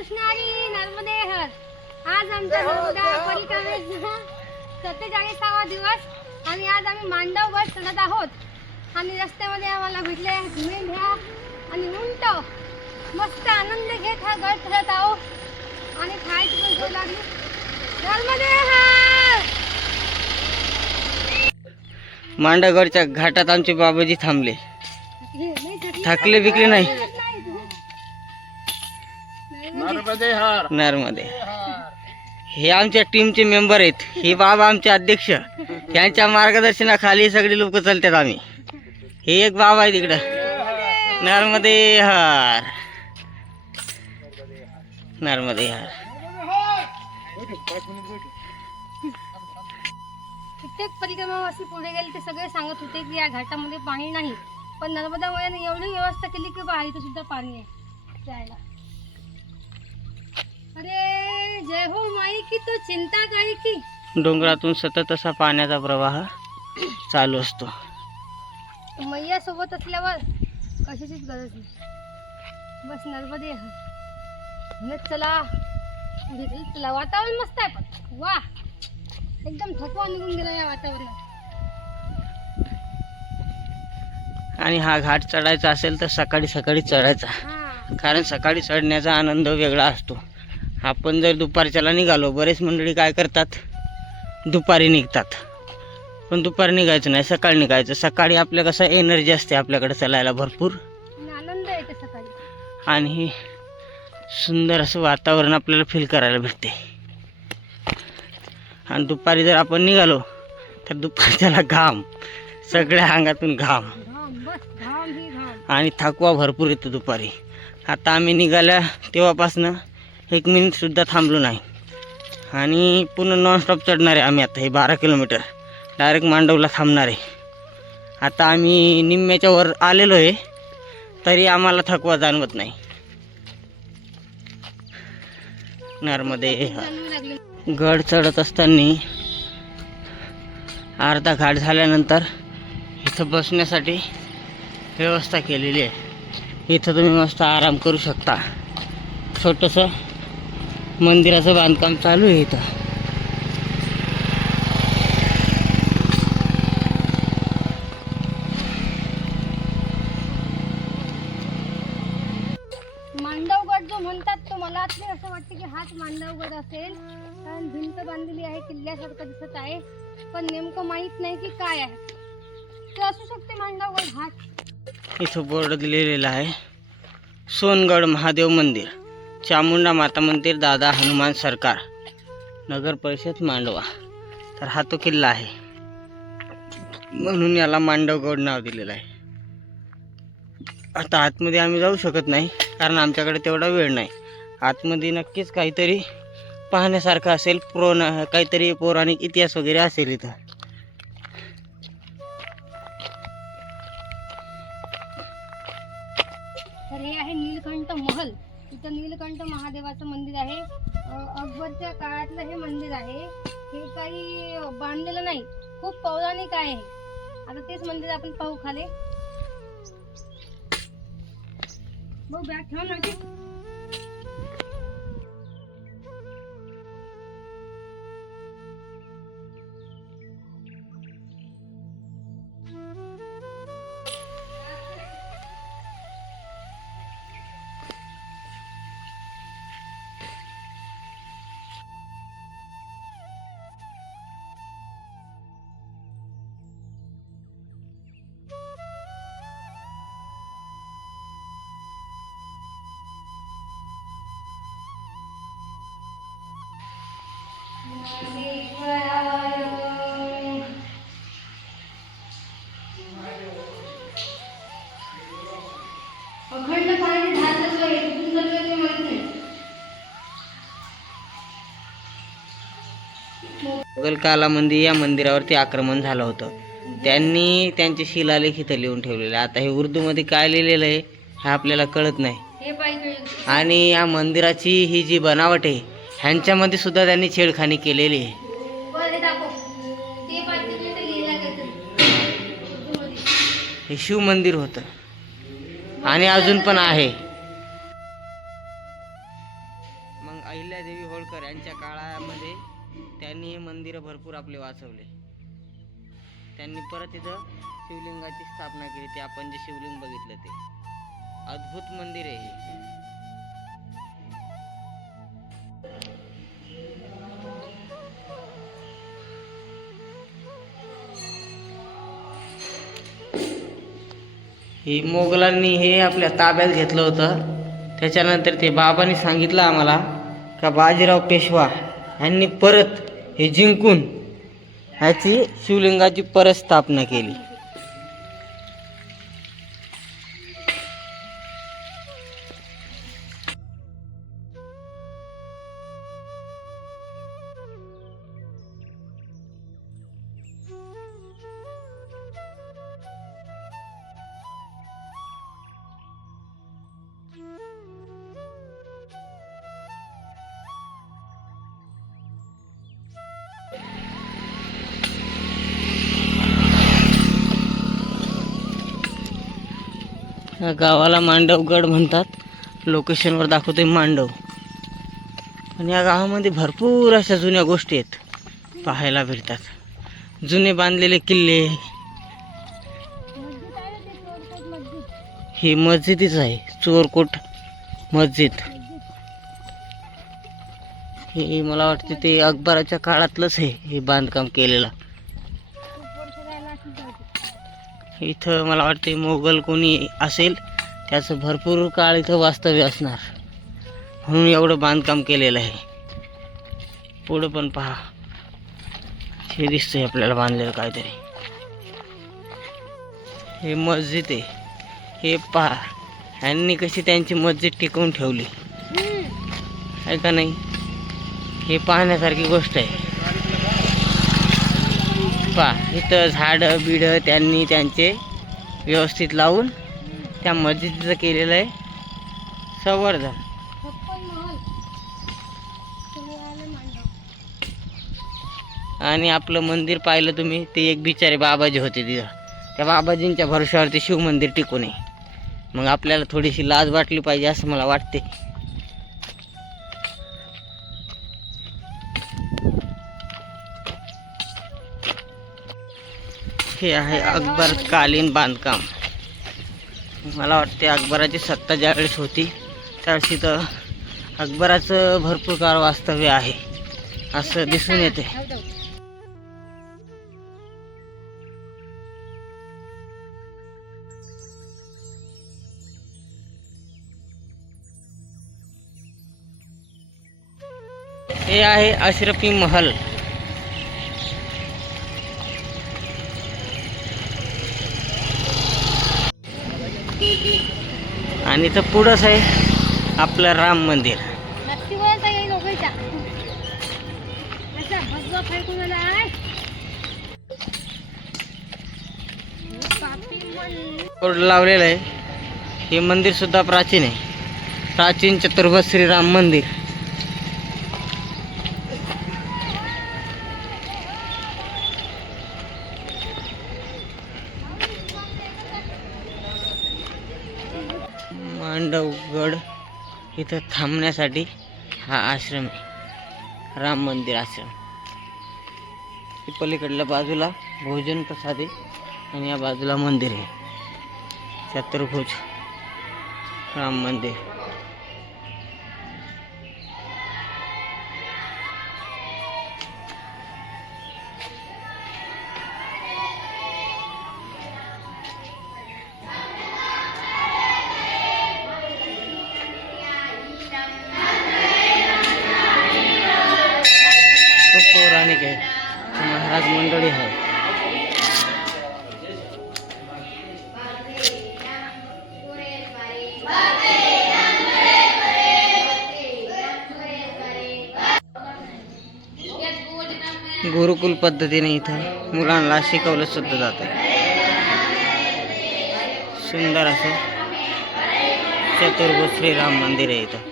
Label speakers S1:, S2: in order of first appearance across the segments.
S1: कृष्णारी नर्मदे हर. आज आमचा नर्मदा परिक्रमेचा सत्तेचाळीसावा दिवस आणि आज आम्ही मांडवगड चढत आहोत. आणि रस्त्यामध्ये आम्हाला भेटले मेंढ्या आणि उंट. मस्त आनंद घेत हा गड चढत आहोत आणि खायची पण सोय लागली. नर्मदे हर!
S2: मांडगडच्या घाटात आमचे बाबाजी थांबले.
S1: हे? थकले
S2: बिकले नाही. नरमध्ये हे आमच्या टीमचे मेंबर आहेत. हे बाबा आमचे अध्यक्ष. यांच्या मार्गदर्शनाखाली सगळे लोक चालतात आम्ही. हे एक बाबा आहे तिकडं नर्मदे हर. नर्मदे हर.
S1: कित्येक परिक्रमावासी पुढे गेले ते सगळे सांगत होते की या घाटामध्ये पाणी नाही. पण नर्मदामुळे एवढी व्यवस्था केली की बा इथं सुद्धा पाणी आहे. प्यायला अरे जय हो माई की तो चिंता काय की?
S2: डोंगरातून सतत असा पाण्याचा प्रवाह चालू असतो.
S1: मैया सोबत असल्यावर कशाचीच गरज नाही. बस नर्मदे. म्हणत चला चल, वातावरण मस्त आहे पण. वा. एकदम थकवा निघून गेला या वातावरणात.
S2: आणि हा घाट चढायचा असेल तर सकाळी सकाळी चढायचा. कारण सकाळी चढण्याचा आनंद वेगळा असतो. आपण जर दुपारच्याला निघालो बरेच मंडळी काय करतात? दुपारी निघतात. पण दुपारी निघायचं नाही सकाळी निघायचं. सकाळी आपल्या कसं एनर्जी असते आपल्याकडे चालायला भरपूर.
S1: आणि आनंद येते सकाळी.
S2: आणि सुंदर असं वातावरण आपल्याला फील करायला भेटते. आणि दुपारी जर आपण निघालो तर दुपारच्याला घाम. सगळ्या अंगातून
S1: ही घाम.
S2: आणि थकवा भरपूर येतो दुपारी. आता आम्ही निघाल्या तेव्हापासनं एक मिनिटसुद्धा थांबलो नाही. आणि पूर्ण नॉनस्टॉप चढणार आहे आम्ही आता हे बारा किलोमीटर डायरेक्ट मांडवला थांबणार आहे. आता आम्ही निम्म्याच्या वर आलेलो आहे तरी आम्हाला थकवा जाणवत नाही. नर्मदे गड चढत असताना अर्धा घाट झाल्यानंतर इथं बसण्यासाठी व्यवस्था केलेली आहे. इथं तुम्ही मस्त आराम करू शकता. छोटंसं मंदिराचं बांधकाम चालू आहे इथं.
S1: मांडवगड जो म्हणतात तो मला असं वाटतं की हाच मांडवगड असेल. कारण भिंत बांधलेली आहे किल्ल्यासारखं दिसत आहे. पण नेमकं माहीत नाही की काय आहे. ते असू शकते मांडवगड हाच.
S2: इथं बोर्ड दिलेला आहे. सोनगड महादेव मंदिर. चामुंडा माता मंदिर दादा हनुमान सरकार. नगर परिषद मांडवा. तर हा तो किल्ला आहे. म्हणून याला मांडवगड नाव दिलेलं आहे. आता आतमध्ये आम्ही जाऊ शकत नाही कारण आमच्याकडे तेवढा वेळ नाही. आतमध्ये नक्कीच काहीतरी पाहण्यासारखं असेल पुराण काहीतरी पौराणिक इतिहास वगैरे असेल इथं.
S1: तर हे आहे नीलकंठ महल. इथं नीलकंठ महादेवाचं मंदिर आहे. अकबरच्या काळातलं हे मंदिर आहे. हे काही बांधलेलं नाही. खूप पौराणिक आहे. आता तेच मंदिर आपण पाहू खाली. बघ बॅग ठेवा ना
S2: कालामध्ये या मंदिरावरती आक्रमण झालं होतं. त्यांनी त्यांचे शिलालेख इथं लिहून ठेवलेले. आता हे उर्दूमध्ये काय लिहिलेलं आहे हे आपल्याला कळत नाही. आणि या मंदिराची ही जी बनावट आहे ह्यांच्यामध्ये सुद्धा त्यांनी छेडखानी केलेली आहे.
S1: हे शिवमंदिर होतं. आणि अजून पण
S2: आहे. मग अहिल्यादेवी होळकर यांच्या काळामध्ये त्यांनी हे मंदिरं भरपूर आपले वाचवले. त्यांनी परत इथं शिवलिंगाची स्थापना केली. ते आपण जे शिवलिंग बघितलं ते. अद्भुत मंदिर आहे हे ही मोगलांनी हे आपल्या ताब्यात घेतलं होतं. त्याच्यानंतर ते बाबांनी सांगितलं आम्हाला का बाजीराव पेशवा यांनी परत हे जिंकून ह्याची शिवलिंगाची परत स्थापना केली. या गावाला मांडवगड म्हणतात. लोकेशनवर दाखवते मांडव. पण या गावामध्ये भरपूर अशा जुन्या गोष्टी आहेत. पाहायला भेटतात जुने बांधलेले किल्ले. ही मस्जिदीच आहे. चोरकोट मस्जिद. हे मला वाटते ते अकबराच्या काळातलंच आहे हे बांधकाम केलेलं. इथं मला वाटते मोगल कोणी असेल त्याचं भरपूर काळ इथं वास्तव्य असणार. म्हणून एवढं बांधकाम केलेलं आहे. पुढं पण पहा. हे दिसतंय आपल्याला बांधलेलं काहीतरी. हे मस्जिद आहे. हे पहा. ह्यांनी कशी त्यांची मस्जिद टिकवून ठेवली. आहे का नाही? हे पाहण्यासारखी गोष्ट आहे. पहा इथं झाडं बिडं त्यांनी त्यांचे व्यवस्थित लावून त्या मस्जिदीचं केलेलं आहे. संवर्धन. आणि आपलं मंदिर पाहिलं तुम्ही ते एक बिचारे बाबाजी होते तिथं. त्या बाबाजींच्या भरोश्यावरती शिवमंदिर टिकून आहे. मग आपल्याला थोडीशी लाज वाटली पाहिजे असं मला वाटते. हे आहे अकबरकालीन बांधकाम. मला वाटते अकबराची सत्ता ज्यावेळेस होती त्यावेळेस इथं अकबराचं भरपूर काळ वास्तव्य आहे असं दिसून येते. हे आहे अशरफी महल. आणि तर पुढंच आहे आपलं राम मंदिर. लावलेलं आहे. हे मंदिर सुद्धा प्राचीन आहे. प्राचीन चतुर्भुज श्रीराम मंदिर. गड इथं थांबण्यासाठी हा आश्रम आहे. राम मंदिर आश्रम. पलीकडल्या बाजूला भोजन प्रसाद आहे आणि या बाजूला मंदिर आहे. चतुर्भुज राम मंदिर. गुरुकुल पद्धतीने इथं मुलांना शिकवलं सुद्धा जातं सुंदर असं चतुर्भुज श्रीराम मंदिर आहे इथं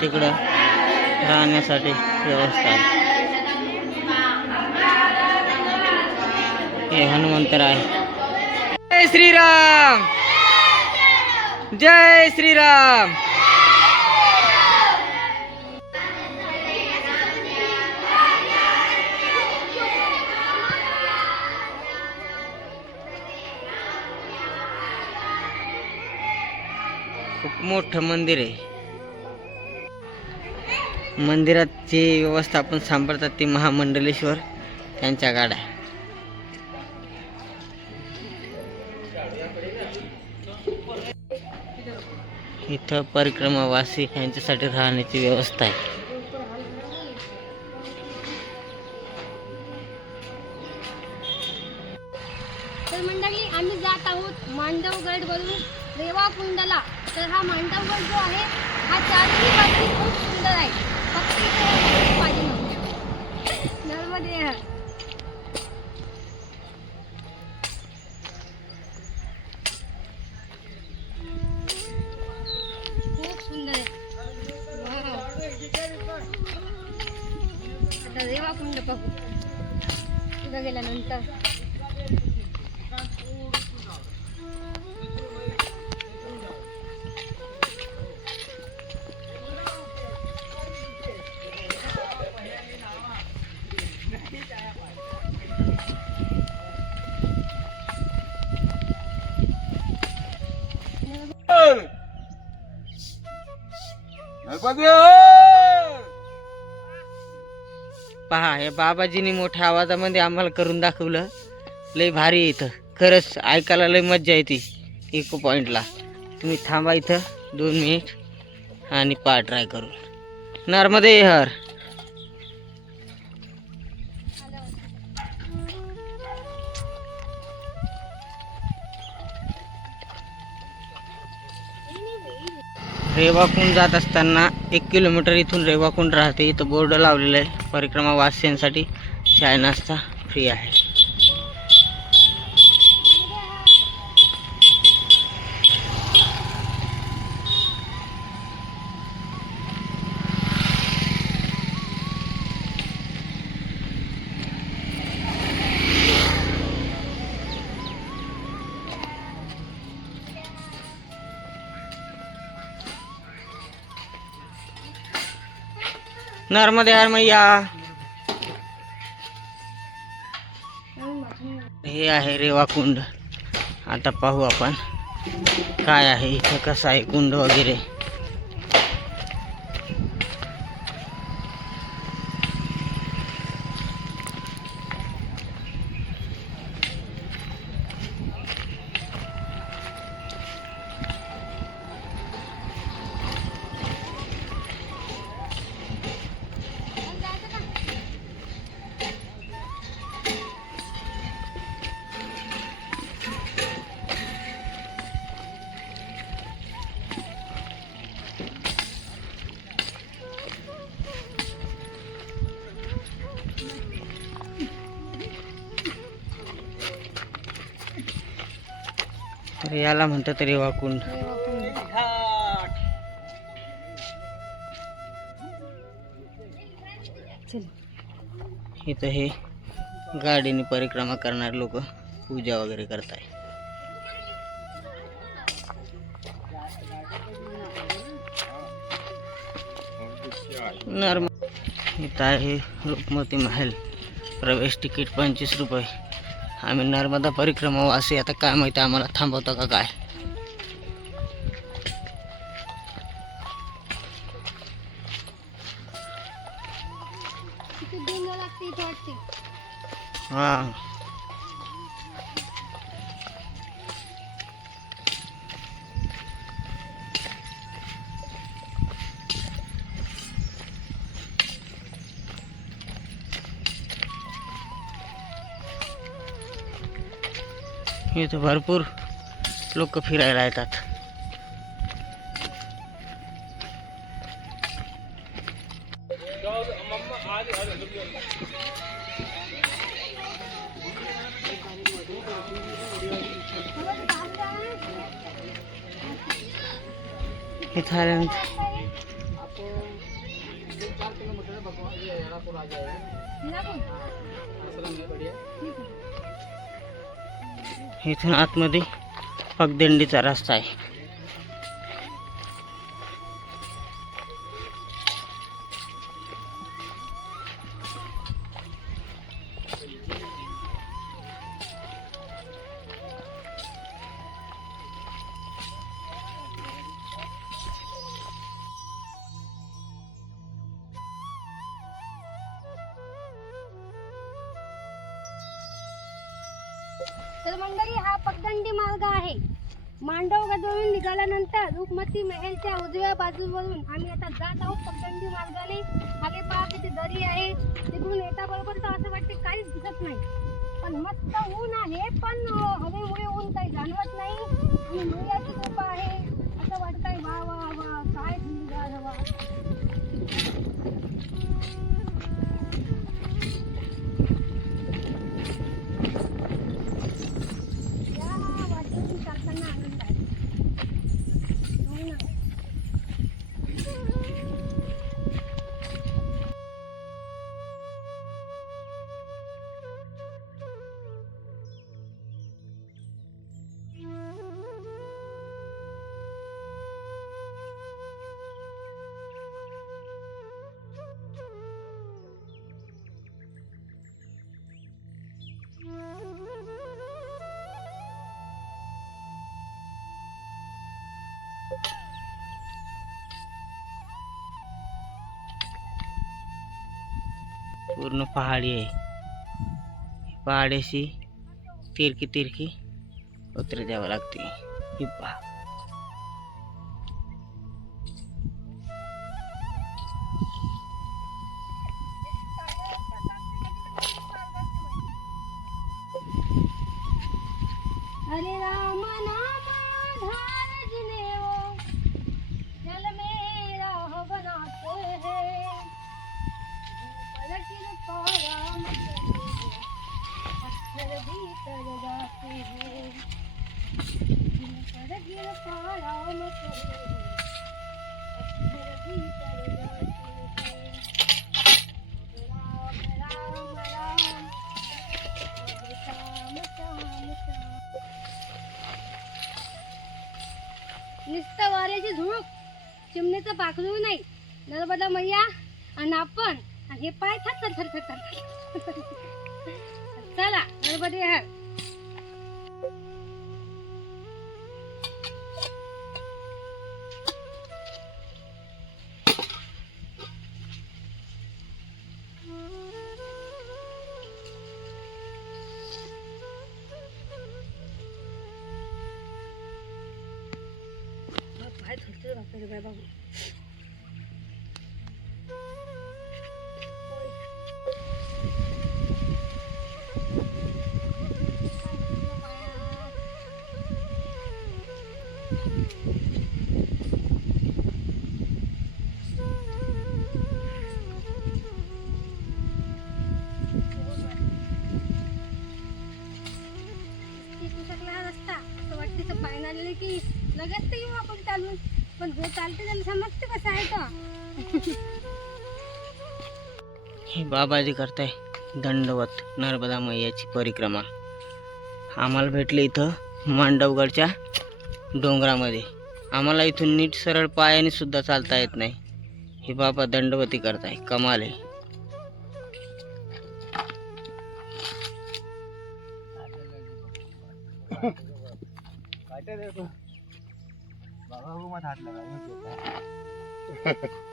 S2: तिकडं राहण्यासाठी व्यवस्था आहे। हे हनुमंतर आहे जय श्रीराम! जय श्रीराम! मोठं मंदिर आहे. मंदिरात जे व्यवस्थापन सांभाळतात ते महामंडलेश्वर त्यांच्या गाड्या इथं परिक्रमावासी यांच्यासाठी राहण्याची व्यवस्था आहे.
S1: तर मंडळी आम्ही जात आहोत मांडवगड वरून रेवाकुंडला तर हा मांडवगड जो आहे हा चारही बाजू खूप सुंदर आहे. फक्त इथे पाणी नव्हतं. नर्मदे
S2: पहा हे बाबाजींनी मोठ्या आवाजामध्ये आम्हाला करून दाखवलं. लय भारी इथं. खरंच ऐकायला लय मज्जा येते इको पॉईंटला तुम्ही थांबा इथं दोन मिनिट आणि पहा ट्राय करून. नर्मदे हर. रेवाकुंड जात असताना एक किलोमीटर इथून रेवाकुंड राहते. इथं बोर्ड लावलेलं आहे. परिक्रमा वासियांसाठी चाय नाश्ता फ्री आहे. नर्मदे यार मैया। हे आहे रेवा कुंड. आता पाहू आपण काय आहे इथं कसं आहे कुंड वगैरे. तर याला म्हणतात रेवाकुंड इथं हे गाडीने परिक्रमा करणारे लोक. पूजा वगैरे करताय. नॉर्मल इथं आहे रुक्मती महल. प्रवेश तिकीट पंचवीस रुपये. आम्ही नर्मदा परिक्रमा वासी आता काय माहिती आम्हाला थांबवता का काय? हा. इथं भरपूर लोक फिरायला येतात. इथं आल्यानंतर इथून आतमध्ये पगदंडीचा रस्ता आहे.
S1: मांडव गजवळून निघाल्यानंतर रुकमती मेहेलच्या उजव्या बाजूवरून आम्ही आता जात आहोत पगदंडी मार्गाने. मागे पहा तिथे दरी आहे. तिकडून येता बरोबर तर असं वाटते काहीच दिसत नाही. पण मस्त ऊन आहे पण हवेमुळे ऊन काही जाणवत नाही. आणि मैयाची कृपा आहे. असं वाटतंय वा वा वा काय थंडीगार हवा
S2: पूर्ण पहाडी आहे. पहाडीशी तिरकी तिरकी उतरे द्यावं लागते. ही पहा.
S1: नुसतं वाऱ्याची झुळूक चिमणीचं पाखरू नाही. नर्मदा मैया आणि आपण. आणि हे पाय थर थर थर थर थर चला नर्मदे हर.
S2: बाबाजी करताय. दंडवत नर्मदा मैयाची परिक्रमा. आम्हाला भेटले इथं मांडवगडच्या डोंगरामध्ये. आम्हाला इथून नीट सरळ पायाने सुद्धा चालता येत नाही. हे बाबा दंडवती करताय कमाल आहे.
S1: तुम्हाला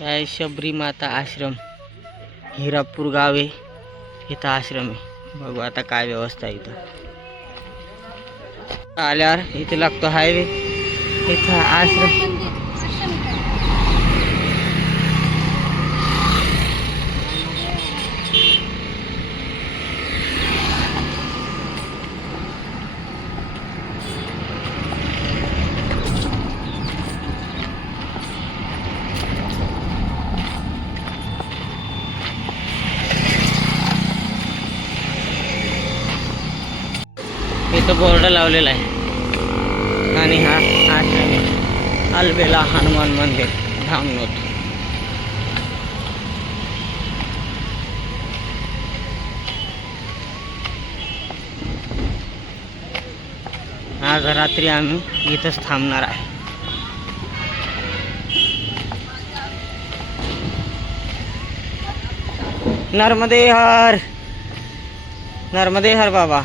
S2: आहे शबरी माता आश्रम. हिरापूर गाव आहे. इथं आश्रम आहे. बघू आता काय व्यवस्था आहे इथं. आल्यावर इथे लागतो हायवे. इथं आश्रम
S1: आश्रम काय
S2: इथं बोर्ड लावलेला आहे. आणि हा आश्रम आहे. अलबेला हनुमान मंदिर धामनोत आज रात्री आम्ही इथंच थांबणार आहे. नर्मदे हर नर्मदे हर बाबा!